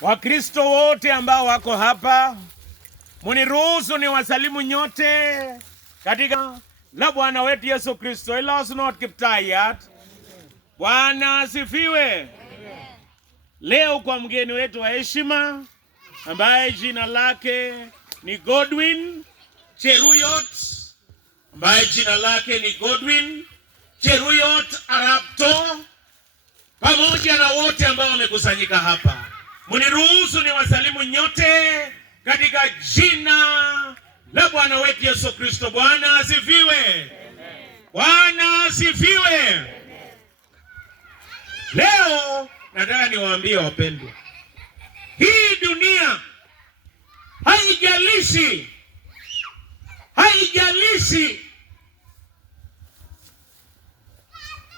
Wakristo wote ambao wako hapa, muniruhusu ni wasalimu nyote katika la Bwana wetu Yesu Kristo. Let us not keep tired. Bwana asifiwe. Leo kwa mgeni wetu wa heshima ambaye jina lake ni Godwin Cheruyot, Arapto, pamoja na wote ambao wamekusanyika hapa, muniruhusu ni wasalimu nyote katika jina la Bwana wetu Yesu Kristo. Bwana asifiwe. Bwana asifiwe. Leo nataka niwaambie wapendwa, hii dunia haijalishi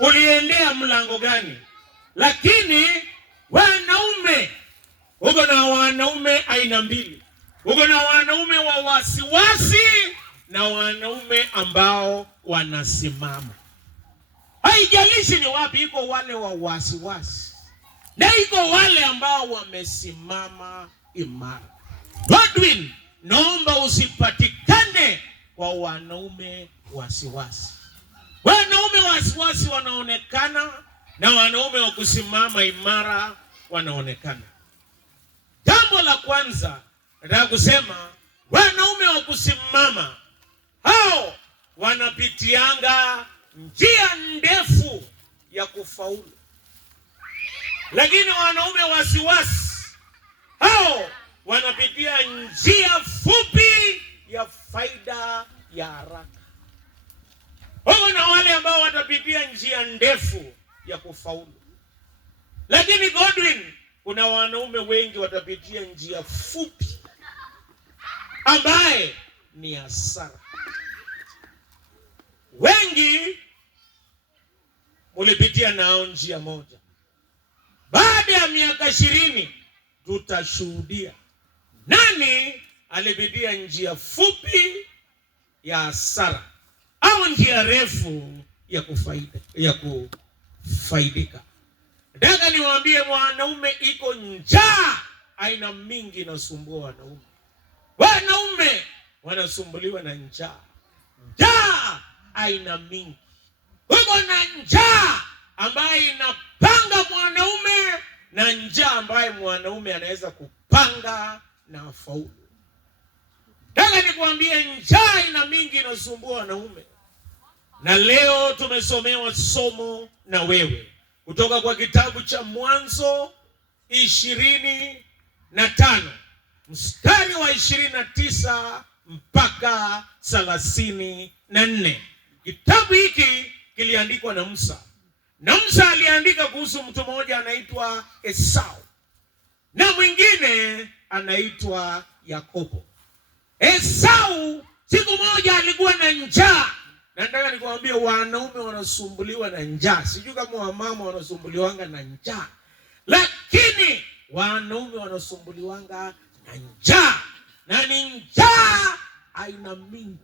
uliendea mlango gani, lakini wanaume, uko na wanaume aina mbili. Uko na wanaume wa wasiwasi na wanaume ambao wanasimama. Haijalishi ni wapi, iko wale wa wasiwasi na iko wale ambao wamesimama imara. Godwin, naomba usipatikane kwa wanaume wasiwasi. Wanaume wasiwasi wanaonekana na wanaume wa kusimama imara wanaonekana. Jambo la kwanza nataka kusema, wanaume wa kusimama hao wanapitianga njia ndefu ya kufaulu, lakini wanaume wasiwasi hao wanapitia njia fupi ya faida ya haraka. Na wale ambao watapitia njia ndefu ya kufaulu. Lakini Godwin, kuna wanaume wengi watapitia njia fupi ambaye ni hasara. Wengi mulipitia nao njia moja. Baada ya miaka 20 tutashuhudia nani alipitia njia fupi ya hasara au njia refu ya kufaidika. Nataka niwaambie, wanaume iko njaa aina mingi inasumbua wanaume. Wanaume wanasumbuliwa na njaa aina mingi. Uko na njaa ambayo inapanga mwanaume na njaa ambayo mwanaume anaweza kupanga na afaulu. Nataka nikuambie, njaa aina mingi inasumbua wanaume. Na leo tumesomewa somo na wewe kutoka kwa kitabu cha Mwanzo 25 mstari wa 29 mpaka 34. Kitabu hiki kiliandikwa na Musa. Na Musa aliandika kuhusu mtu mmoja anaitwa Esau na mwingine anaitwa Yakobo. Esau siku moja alikuwa na njaa. Na nataka nikwambie, wanaume wanasumbuliwa na njaa. Sijui kama wamama wanasumbuliwanga na njaa, lakini wanaume wanasumbuliwanga na njaa, na ni njaa aina mingi.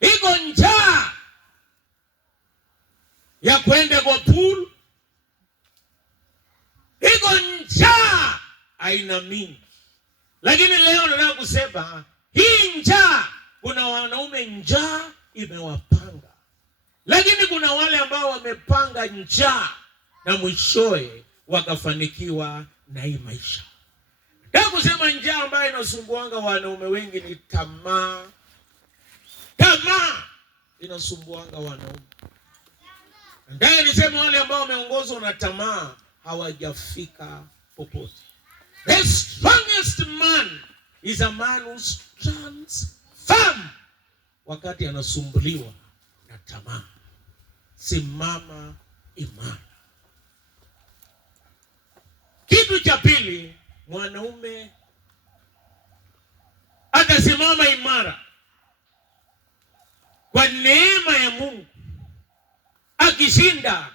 Iko njaa ya kwenda kwa pool, iko njaa aina mingi. Lakini leo nataka kusema hii njaa, kuna wanaume njaa imewapanga, lakini kuna wale ambao wamepanga njaa na mwishowe wakafanikiwa na hii maisha. Nataka kusema njaa ambayo inasumbuanga wanaume wengi ni tamaa. Tamaa inasumbuanga wanaume. Nataka niseme wale ambao wameongozwa na tamaa hawajafika popote. The strongest man is a man who stands firm wakati anasumbuliwa na tamaa. Simama imara. Kitu cha pili, mwanaume atasimama imara kwa neema ya Mungu, akishinda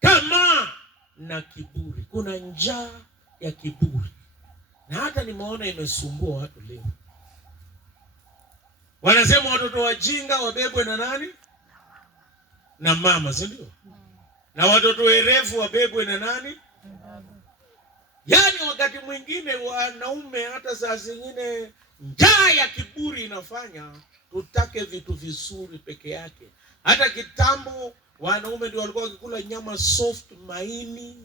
tamaa na kiburi. Kuna njaa ya kiburi, na hata nimeona imesumbua watu leo. Wanasema watoto wajinga wabebwe na nani? Na mama, si ndio? Na watoto werevu wabebwe na nani? Yaani wakati mwingine wanaume hata saa zingine njaa ya kiburi inafanya tutake vitu vizuri peke yake. Hata kitambo wanaume ndio walikuwa wakikula nyama soft, maini,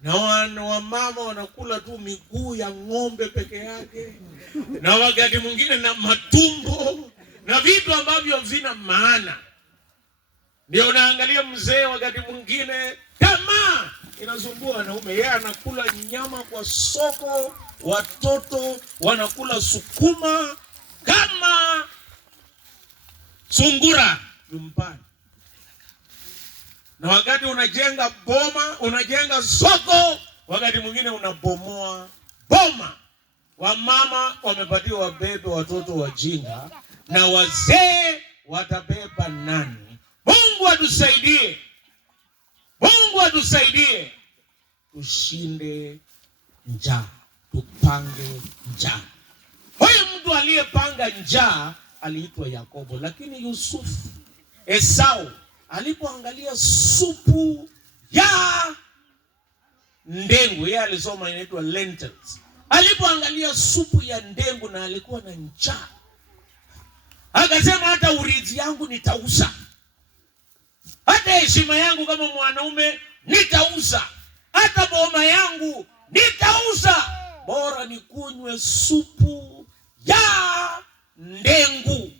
na wamama wanakula tu miguu ya ng'ombe peke yake, na wakati mwingine na matumbo na vitu ambavyo vina maana. Ndio unaangalia mzee wakati mwingine tamaa inasumbua wanaume, yeye anakula nyama kwa soko, watoto wanakula sukuma kama sungura nyumbani. Na wakati unajenga boma, unajenga soko, wakati mwingine unabomoa boma. Wamama wamepatiwa wabebe watoto wajinga, na wazee watabeba nani? Mungu atusaidie. Mungu atusaidie tushinde njaa, tupange njaa. Huyu mtu aliyepanga njaa aliitwa Yakobo, lakini Yusufu, Esau alipoangalia supu ya ndengu, yeye alisoma inaitwa lentils. Alipoangalia supu ya ndengu na alikuwa na njaa, akasema hata urithi yangu nitauza, hata heshima yangu kama mwanaume nitauza, hata boma yangu nitauza, bora nikunywe supu ya ndengu.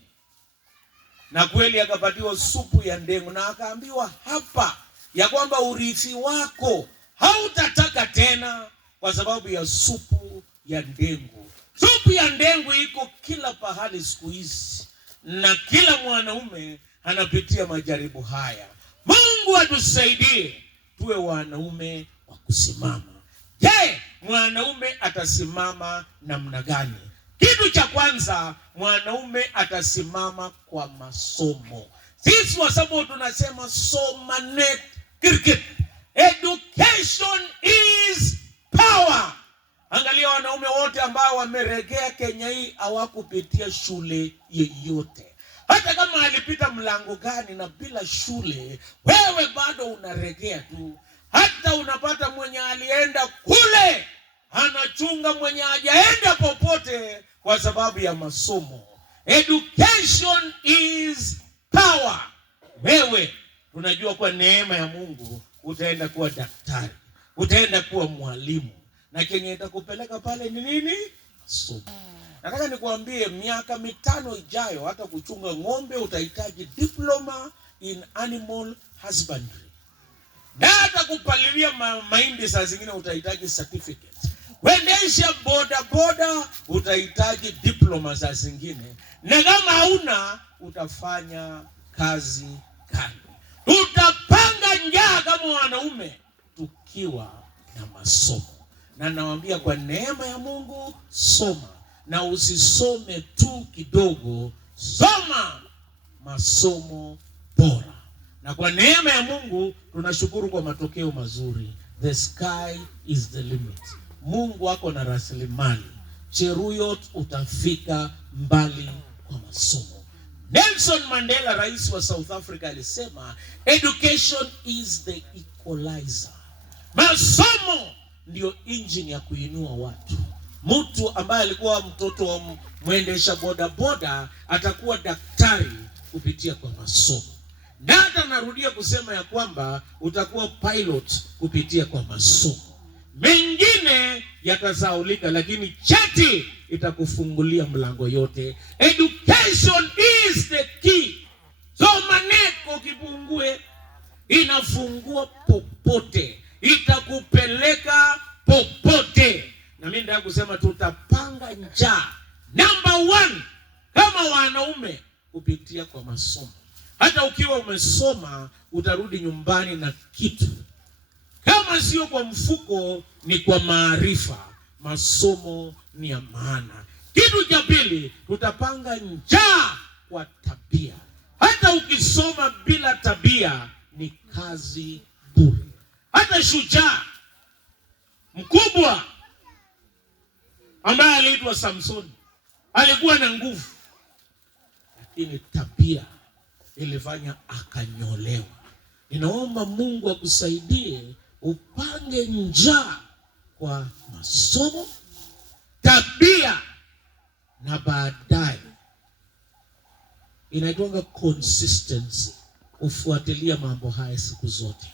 Na kweli akapatiwa supu ya ndengu, na akaambiwa hapa ya kwamba urithi wako hautataka tena kwa sababu ya supu ya ndengu. Supu ya ndengu iko kila pahali siku hizi, na kila mwanaume anapitia majaribu haya. Mungu atusaidie tuwe wanaume wa kusimama. Je, mwanaume atasimama namna gani? Kitu cha kwanza, mwanaume atasimama kwa masomo. Sisi wa sababu tunasema somanet cricket. Education is power. Angalia wanaume wote ambao wameregea Kenya hii hawakupitia shule yeyote. Hata kama alipita mlango gani na bila shule, wewe bado unaregea tu. Hata unapata mwenye alienda kule anachunga mwenye hajaenda popote kwa sababu ya masomo. Education is power. Wewe unajua kwa neema ya Mungu utaenda kuwa daktari, utaenda kuwa mwalimu, na kenye itakupeleka pale ni nini? Masomo. Nataka nikuambie miaka 5 ijayo hata kuchunga ng'ombe utahitaji diploma in animal husbandry. Na hata kupalilia mahindi saa zingine utahitaji certificate. Kuendesha boda utahitaji diploma saa zingine. Na kama hauna utafanya kazi gani? Tutapanga njaa kama wanaume tukiwa na masomo. Na nawaambia kwa neema ya Mungu, soma. Na usisome tu kidogo, soma masomo bora. Na kwa neema ya Mungu tunashukuru kwa matokeo mazuri. The sky is the limit. Mungu wako na rasilimali. Cheruyot utafika mbali kwa masomo. Nelson Mandela, rais wa South Africa, alisema education is the equalizer. Masomo ndio engine ya kuinua watu. Mtu ambaye alikuwa mtoto wa mwendesha bodaboda atakuwa daktari kupitia kwa masomo. Na hata narudia kusema ya kwamba utakuwa pilot kupitia kwa masomo. Mengine yatasaulika, lakini cheti itakufungulia mlango yote. Education is the key. Somaneko kipungue inafungua popote, itakupeleka popote. Na mimi nataka kusema tutapanga njaa number 1 kama wanaume kupitia kwa masomo. Hata ukiwa umesoma utarudi nyumbani na kitu. Kama sio kwa mfuko ni kwa maarifa. Masomo ni ya maana. Kitu cha pili, tutapanga njaa kwa tabia. Hata ukisoma bila tabia ni kazi bure. Hata shujaa mkubwa ambaye aliitwa Samson alikuwa na nguvu, lakini tabia ilifanya akanyolewa. Ninaomba Mungu akusaidie upange njaa kwa masomo, tabia, na baadaye inaitwa consistency, ufuatilia mambo haya siku zote.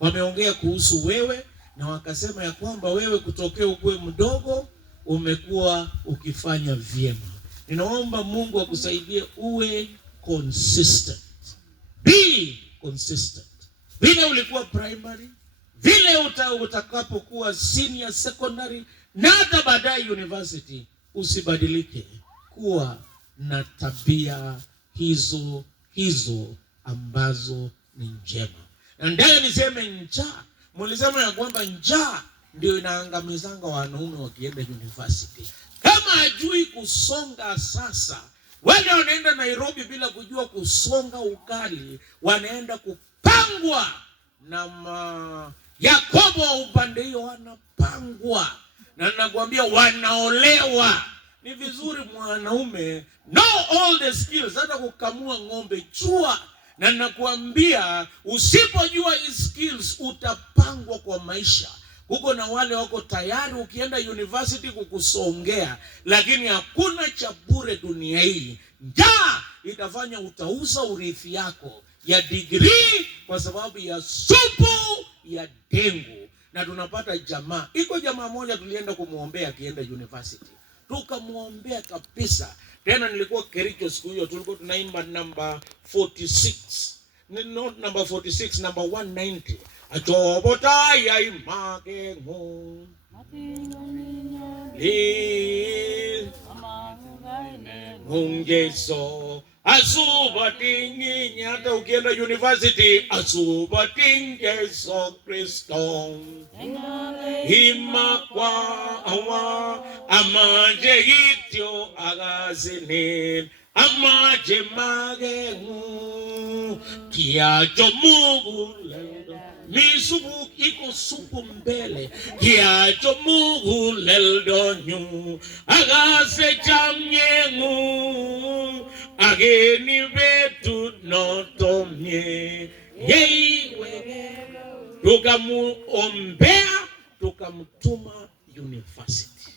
Wameongea kuhusu wewe na wakasema ya kwamba wewe kutokea ukue mdogo umekuwa ukifanya vyema. Ninaomba Mungu akusaidie uwe consistent. Be consistent. Vile ulikuwa primary, vile utakapokuwa senior secondary, na hata baadaye university, usibadilike. Kuwa na tabia hizo ambazo ni njema. Na ndio niseme njaa. Mlisema ya kwamba njaa ndio inaangamizanga wanaume wakienda university. Kama hajui kusonga sasa, wale wanaenda Nairobi bila kujua kusonga ugali, wanaenda kupangwa na Yakobo wa upande hiyo, wanapangwa. Na nakwambia wanaolewa. Ni vizuri mwanaume know all the skills, hata kukamua ng'ombe chua. Na nakuambia usipojua hizo skills utapangwa kwa maisha. Huko na wale wako tayari ukienda university kukusongea, lakini hakuna cha bure dunia hii. Njaa itafanya utauza urithi yako ya degree kwa sababu ya supu ya dengu. Na tunapata jamaa, iko jamaa moja tulienda kumuombea akienda university. Tukamuombea kabisa. Tena nilikuwa Kericho siku hiyo, tulikuwa tunaimba number 46. Not number 46, number 190. Achobota ya imake ngo. Ngungeso. Asubatingi hata ukienda university, asubatingeso Kristo. Himakwa awa amaje gityo agazine amaje magengu kiacho Mungu leldo misubu iko supu mbele kiacho Mungu leldo nyu agaze chamyengu ageni betu notomye yeiwe. Tukamuombea, tukamtuma university.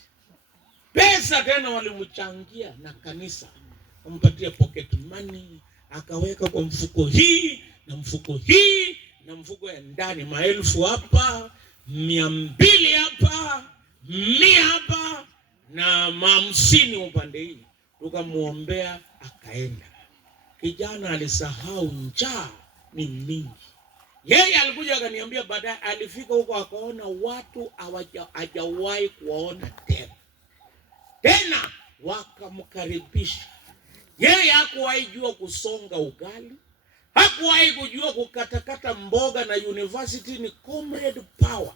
Pesa tena walimchangia na kanisa, wampatia pocket money, akaweka kwa mfuko hii na mfuko hii na mfuko ya ndani, 1000 hapa, 200 hapa, 100 hapa na 50 upande hii. Tukamuombea akaenda. Kijana alisahau njaa ni mingi. Yeye alikuja akaniambia baadaye, alifika huko akaona watu hajawahi kuwaona tena wakamkaribisha. Yeye hakuwahi jua kusonga ugali, hakuwahi kujua kukatakata mboga, na university ni comrade power.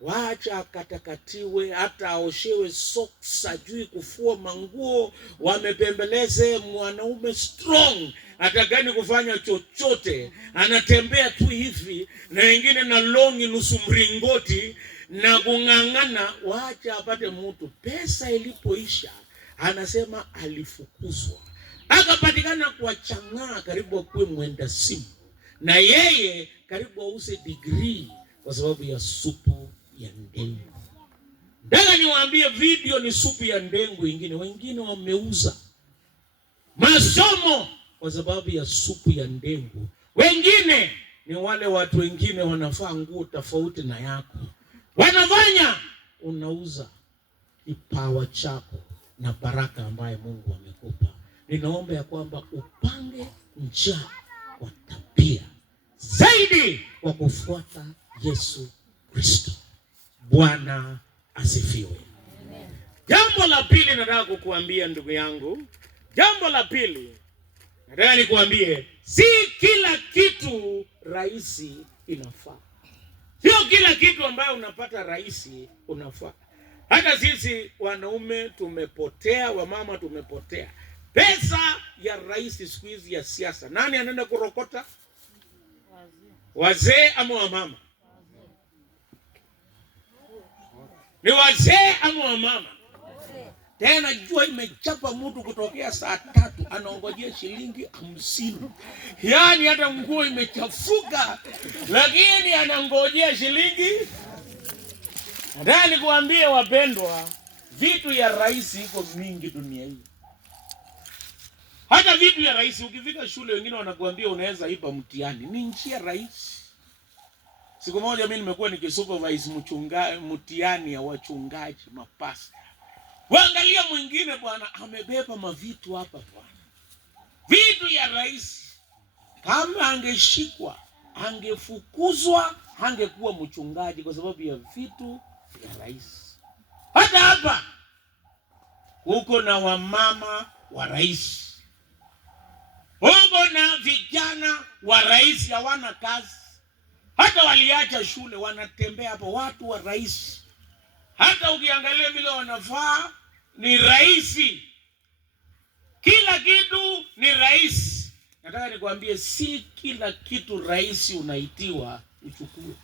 Wacha akatakatiwe, hata aoshewe socks, ajui kufua manguo, wamepembeleze mwanaume strong, atakani kufanya chochote, anatembea tu hivi na wengine na longi nusu mringoti na kung'ang'ana. Wacha apate mtu. Pesa ilipoisha, anasema alifukuzwa, akapatikana kwa chang'aa karibu akuwe mwenda simu, na yeye karibu ause degree kwa sababu ya supu ya ndengu. Nataka niwaambie video ni supu ya ndengu. Wengine wameuza masomo kwa sababu ya supu ya ndengu. Wengine ni wale watu wengine wanafaa nguo tofauti na yako, wanafanya unauza kipawa chako na baraka ambaye Mungu amekupa. Ninaomba ya kwamba upange njaa kwa tabia zaidi kwa kufuata Yesu Kristo. Bwana asifiwe. Jambo la pili nataka kukuambia ndugu yangu. Jambo la pili nataka nikuambie, si kila kitu rahisi inafaa. Sio kila kitu ambayo unapata rahisi unafaa. Hata sisi wanaume tumepotea, wamama tumepotea. Pesa ya rahisi siku hizi ya siasa, nani anaenda kurokota? Wazee ama wamama? Ni wazee ama wamama? Tena jua imechapa mtu kutokea saa 3 anaongojea shilingi 50. Yaani hata nguo imechafuka lakini anangojea shilingi. Nataka nikuambie wapendwa, vitu ya rahisi iko mingi dunia hii. Hata vitu ya rahisi ukifika shule wengine wanakuambia unaweza ipa mtihani. Ni njia rahisi. Siku moja mimi nimekuwa nikisupervise mtihani ya wachungaji, mapasta. Waangalia mwingine bwana amebeba mavitu hapa bwana. Vitu ya rahisi. Kama angeshikwa, angefukuzwa, angekuwa mchungaji kwa sababu ya vitu ya rahisi. Hata hapa huko na wamama wa rais. Huko na vijana wa rais hawana kazi. Hata waliacha shule wanatembea hapo watu wa rais. Hata ukiangalia vile wanafaa ni rahisi. Kila kitu ni rahisi. Nataka nikwambie si kila kitu rahisi unaitiwa uchukue.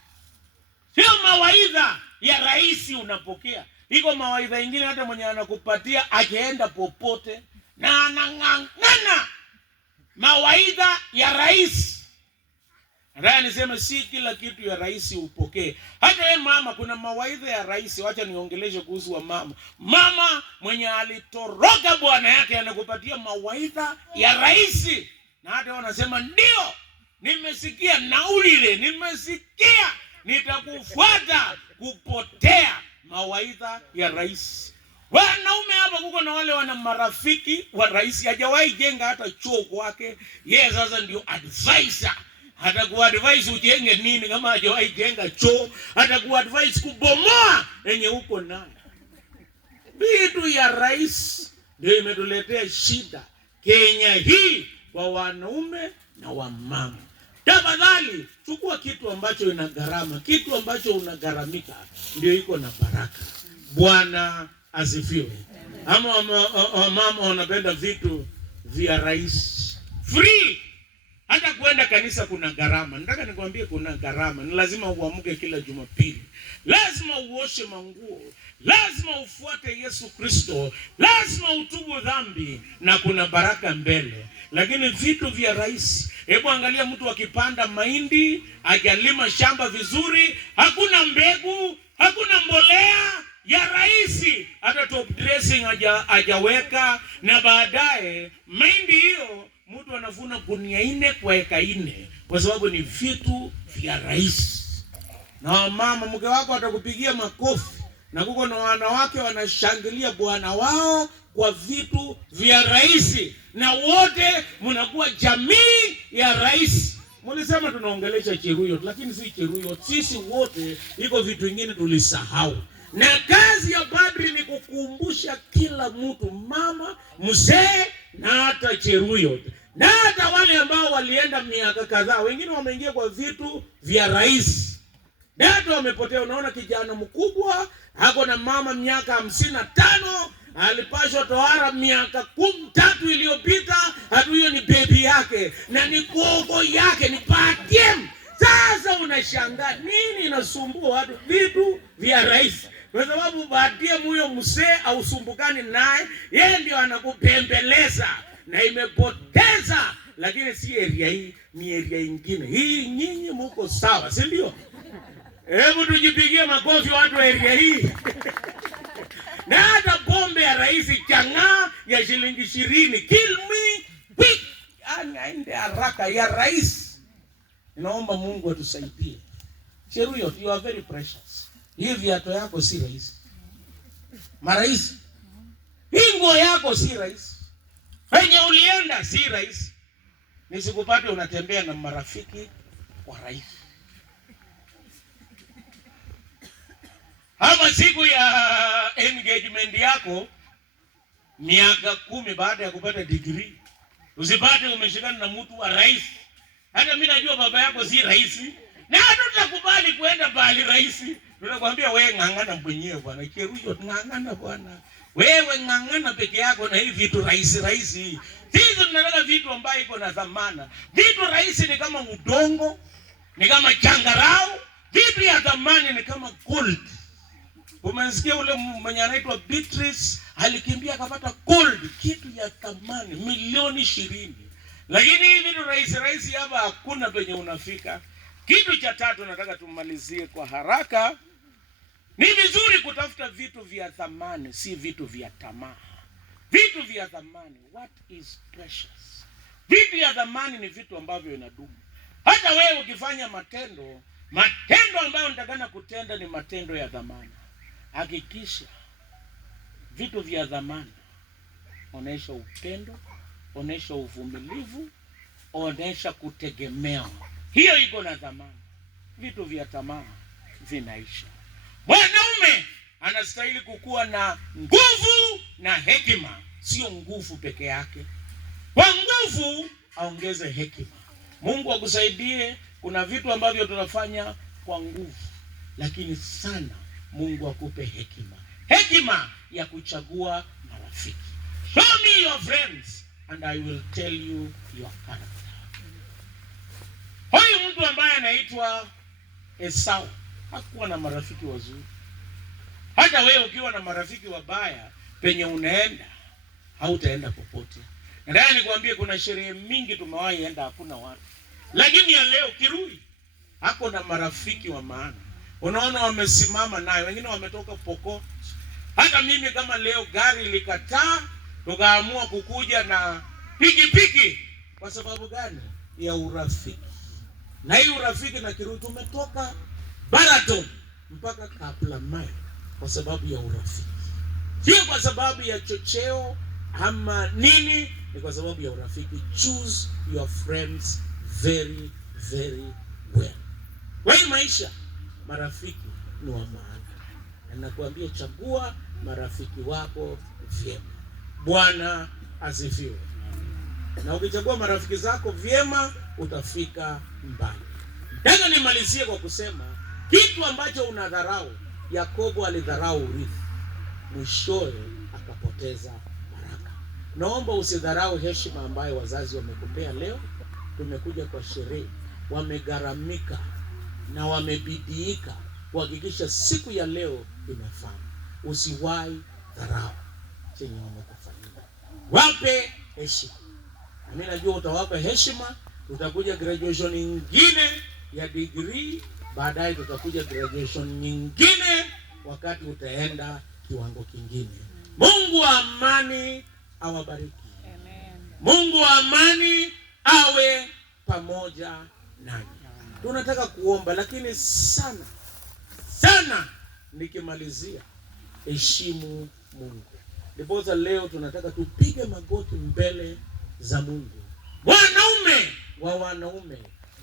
Sio mawaidha ya rahisi unapokea. Iko mawaidha ingine hata mwenye anakupatia akienda popote na anang'ang'ana mawaidha ya rahisi. Nataka niseme si kila kitu ya rahisi upokee. Hata wewe mama kuna mawaidha ya rahisi. Wacha niongeleshe kuhusu wa mama. Mama mwenye alitoroka bwana yake anakupatia mawaidha ya rahisi. Na hata wanasema ndio, nimesikia nauli ile, nimesikia nitakufuata kupotea. Mawaidha ya rais. Wanaume hapa kuko na wale wana marafiki wa rais, hajawahi jenga hata choo kwake. Yeye sasa ndio advisor. Hata kuadvise ujenge nini kama hajawahi jenga choo, hata kuadvise kubomoa yenye uko nayo. Vitu ya rais ndio imetuletea shida Kenya hii kwa wanaume na wamama. Tafadhali chukua kitu ambacho ina gharama, kitu ambacho unagharamika ndio iko na baraka. Bwana asifiwe. Ama mama wanapenda vitu vya rahisi. Free. Hata kuenda kanisa kuna gharama. Nataka nikwambie kuna gharama. Ni lazima uamke kila Jumapili. Lazima uoshe manguo. Lazima ufuate Yesu Kristo. Lazima utubu dhambi na kuna baraka mbele. Lakini vitu vya rahisi, hebu angalia mtu akipanda mahindi, akalima shamba vizuri, hakuna mbegu, hakuna mbolea ya rahisi, hata top dressing hajaweka, na baadaye mahindi hiyo mtu anavuna gunia 4 kwa eka 4 kwa sababu ni vitu vya rahisi. Na mama mke wako atakupigia makofi, na kuko na wanawake wanashangilia bwana wao kwa vitu vya rahisi, na wote mnakuwa jamii ya rahisi. Mlisema tunaongelesha Cheruiyot, lakini si Cheruiyot, sisi wote iko vitu vingine tulisahau. Na kazi ya padri ni kukumbusha kila mtu, mama, mzee na hata Cheruiyot. Na hata wale ambao walienda miaka kadhaa, wengine wameingia kwa vitu vya rahisi. Na hata wamepotea. Unaona kijana mkubwa, hako na mama miaka 55, alipashwa tohara miaka 13 iliyopita, hatu hiyo ni baby yake, na ni gogo yake, ni patiem. Sasa unashangaa nini inasumbua watu vitu vya rahisi? Kwa sababu patiem huyo mzee au sumbukani naye, yeye ndio anakupembeleza na imepoteza. Lakini si area hii, ni area nyingine. Hii nyinyi mko sawa, si ndio? Hebu tujipigie makofi watu wa area hii. Na hata pombe ya rahisi chang'aa ya shilingi 20, kill me quick, anaende haraka ya rahisi. Naomba Mungu atusaidie. Cheruiyot, you are very precious. Hii viatu yako si rahisi. Marahisi. Hii nguo yako si rahisi. Penye ulienda si rahisi. Nisikupate unatembea na marafiki wa rahisi. Hapa siku ya engagement yako miaka 10 baada ya kupata degree, usipate umeshikana na mtu wa rahisi. Hata mimi najua baba yako si rahisi, na hatutakubali kwenda bali rahisi. Tunakwambia wewe ng'ang'ana mwenyewe bwana. Cheruiyot, ng'ang'ana bwana. Wewe ng'ang'ana peke yako na hivi vitu rahisi rahisi. Sisi tunataka vitu ambavyo iko na dhamana. Vitu rahisi ni kama udongo, ni kama changarau. Vitu ya dhamani ni kama gold. Umesikia ule mwenye anaitwa Beatrice alikimbia akapata gold, kitu ya thamani milioni 20. Lakini hivi vitu rahisi hapa hakuna penye unafika. Kitu cha tatu nataka tumalizie kwa haraka Ni vizuri kutafuta vitu vya thamani, si vitu vya tamaa. Vitu vya thamani, what is precious? Vitu vya thamani ni vitu ambavyo inadumu. Hata wewe ukifanya matendo ambayo unatakana kutenda ni matendo ya thamani. Hakikisha vitu vya thamani, onesha upendo, onesha uvumilivu, onesha kutegemea. Hiyo iko na thamani. Vitu vya tamaa vinaisha. Mwanaume anastahili kukuwa na nguvu na hekima, sio nguvu peke yake. Kwa nguvu aongeze hekima. Mungu akusaidie. Kuna vitu ambavyo tunafanya kwa nguvu, lakini sana Mungu akupe hekima. Hekima ya kuchagua marafiki. Show me your friends and I will tell you your character. Huyu mtu ambaye anaitwa Esau hakuwa na marafiki wazuri. Hata wewe ukiwa na marafiki wabaya, penye unaenda hautaenda popote. Nataka nikwambie kuna sherehe mingi tumewahi enda hakuna watu. Lakini ya leo Kirui hako na marafiki wa maana. Unaona wamesimama naye, wengine wametoka Pokot. Hata mimi kama leo gari likataa, tukaamua kukuja na pikipiki. Kwa sababu gani? Ya urafiki. Na hii urafiki na Kirui tumetoka Baraton mpaka Kaplamai kwa sababu ya urafiki. Sio kwa sababu ya chocheo ama nini, ni kwa sababu ya urafiki. Choose your friends very very well. Kwa hii maisha marafiki ni wa maana. Na nakuambia chagua marafiki wako vyema. Bwana asifiwe. Na ukichagua marafiki zako vyema utafika mbali. Nataka nimalizie kwa kusema kitu ambacho unadharau. Yakobo alidharau urithi, mwishowe akapoteza baraka. Naomba usidharau heshima ambayo wazazi wamekupea leo. Tumekuja kwa sherehe, wamegharamika na wamebidiika kuhakikisha siku ya leo imefana. Usiwahi dharau chenye wamekufanyia. Wape heshima. Na mimi najua utawapa heshima. Tutakuja graduation nyingine ya degree, baadaye tutakuja graduation nyingine wakati utaenda kiwango kingine. Mungu wa amani awabariki. Amen. Mungu wa amani awe pamoja nanyi. Tunataka kuomba, lakini sana nikimalizia, heshimu Mungu. Ndiposa leo tunataka tupige magoti mbele za Mungu. Mwanaume wa wanaume,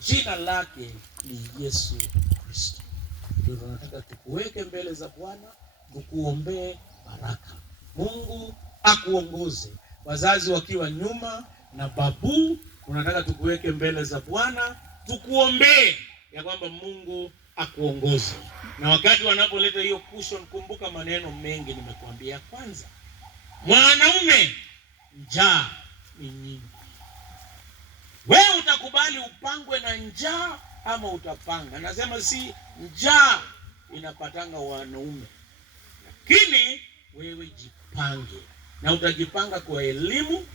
jina lake ni Yesu Kristo. Ndio tunataka tukuweke mbele za Bwana, tukuombee baraka. Mungu akuongoze. Wazazi wakiwa nyuma na babu, tunataka tukuweke mbele za Bwana, tukuombee ya kwamba Mungu akuongoze. Na wakati wanapoleta hiyo cushion, kumbuka maneno mengi nimekuambia. Kwanza, mwanaume, njaa ni nyingi. Wewe utakubali upangwe na njaa ama utapanga? Nasema si njaa inapatanga wanaume, lakini wewe jipange. Na utajipanga kwa elimu,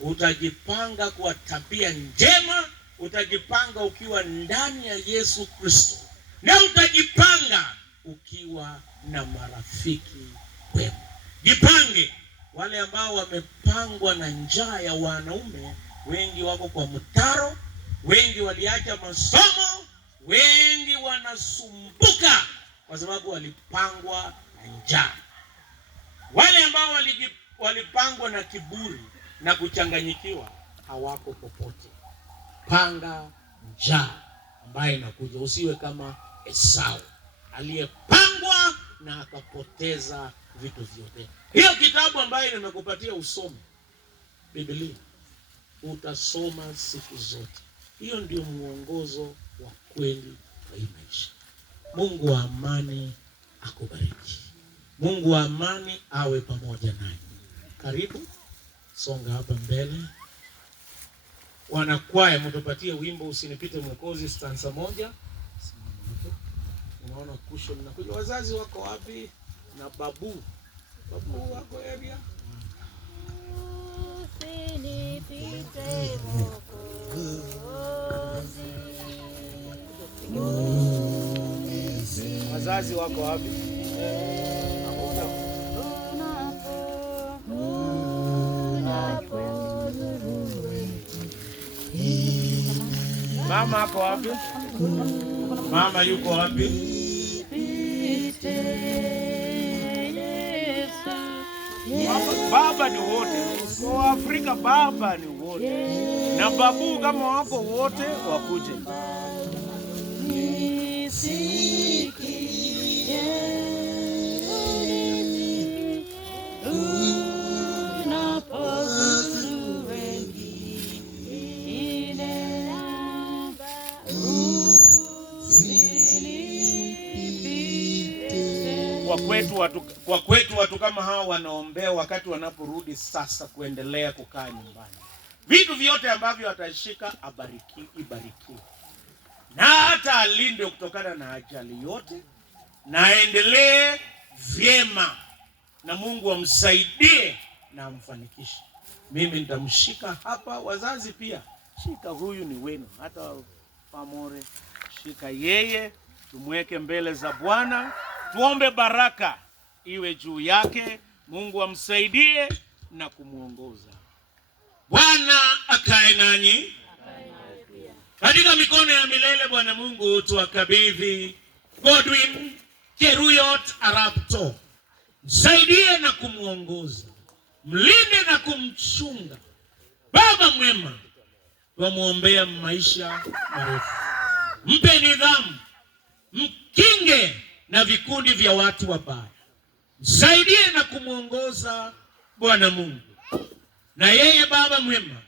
utajipanga kwa tabia njema, utajipanga ukiwa ndani ya Yesu Kristo, na utajipanga ukiwa na marafiki wema. Jipange. Wale ambao wamepangwa na njaa ya wanaume, wengi wako kwa mtaro, wengi waliacha masomo, wengi wanasumbuka kwa sababu walipangwa na njaa. Wale ambao walipangwa na kiburi na kuchanganyikiwa hawako popote. Panga njaa ambaye inakuja. Usiwe kama Esau aliyepangwa na akapoteza vitu vyote. Hiyo kitabu ambayo nimekupatia usome, Biblia, utasoma siku zote. Hiyo ndio mwongozo wa kweli wa hii maisha. Mungu wa amani akubariki. Mungu wa amani awe pamoja nanyi. Karibu, songa hapa mbele. Wanakwaya, mtupatie wimbo Usinipite Mwokozi, stanza moja. Unaona cushion nakuja. Wazazi wako wapi? Na babu wako area? Usinipite Mwokozi. Wazazi wako wapi? Mama ako wapi? Mama yuko wapi? Baba ni wote. Kwa Afrika baba ni wote. Na babu kama wako wote wakuje. Kwa kwetu watu kama hawa wanaombea wakati wanaporudi sasa kuendelea kukaa nyumbani. Vitu vyote ambavyo atashika ibariki. Na hata alinde kutokana na ajali yote na aendelee vyema na Mungu amsaidie na amfanikishe. Mimi nitamshika hapa, wazazi pia. Shika huyu ni wenu, hata Pamore. Shika yeye, tumweke mbele za Bwana. Tuombe baraka iwe juu yake, Mungu amsaidie na kumuongoza. Bwana akae nanyi. Katika mikono ya milele Bwana Mungu tuwakabidhi Godwin Cheruyot Arapto. Msaidie na kumuongoza, mlinde na kumchunga. Baba mwema, tumuombea maisha marefu. Mpe nidhamu, mkinge na vikundi vya watu wabaya. Msaidie na kumuongoza Bwana Mungu. Na yeye Baba mwema,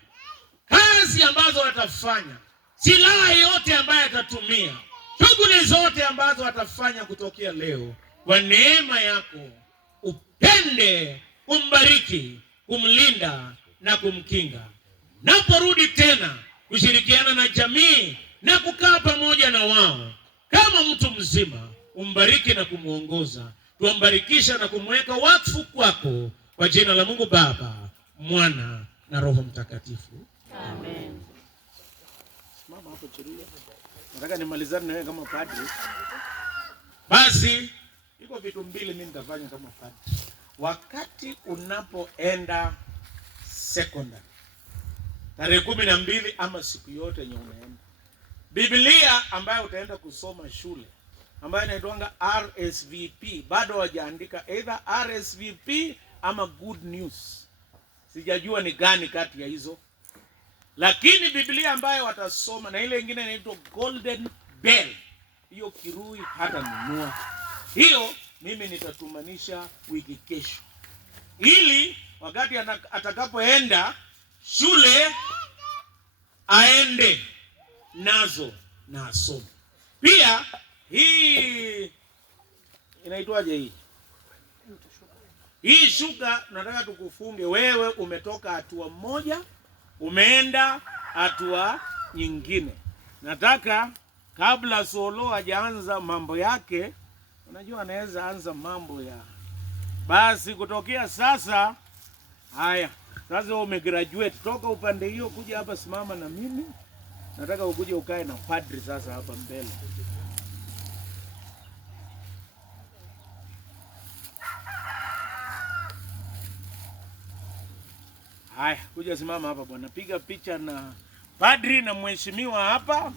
kazi ambazo atafanya, silaha yote ambayo atatumia, shughuli zote ambazo atafanya kutokea leo, kwa neema yako upende, umbariki, kumlinda na kumkinga. Naporudi tena kushirikiana na jamii na kukaa pamoja na wao kama mtu mzima, umbariki na kumuongoza. Tuambarikisha na kumweka wakfu kwako, kwa jina la Mungu Baba, Mwana na Roho Mtakatifu. Amen. Mama hapo Cheruyot. Nataka nimalizane na wewe kama padri. Basi iko vitu mbili mimi nitafanya kama padri. Wakati unapoenda secondary, tarehe 12 ama siku yote yenye unaenda, Biblia ambayo utaenda kusoma shule ambayo inaitwa RSVP, bado hawajaandika either RSVP ama Good News. Sijajua ni gani kati ya hizo. Lakini Biblia ambayo watasoma na ile nyingine inaitwa Golden Bell, hiyo Kirui hata nunua. Hiyo mimi nitatumanisha wiki kesho, ili wakati atakapoenda shule aende nazo na asome. Pia hii inaitwaje hii? Hii shuka nataka tukufunge wewe, umetoka hatua moja umeenda hatua nyingine. Nataka kabla Solo hajaanza mambo yake, unajua anaweza anza mambo ya basi kutokea sasa. Haya, sasa umegraduate toka upande hiyo kuja hapa, simama na mimi. Nataka ukuje ukae na padri sasa hapa mbele. Haya, kuja simama hapa bwana. Piga picha na padri na mheshimiwa hapa.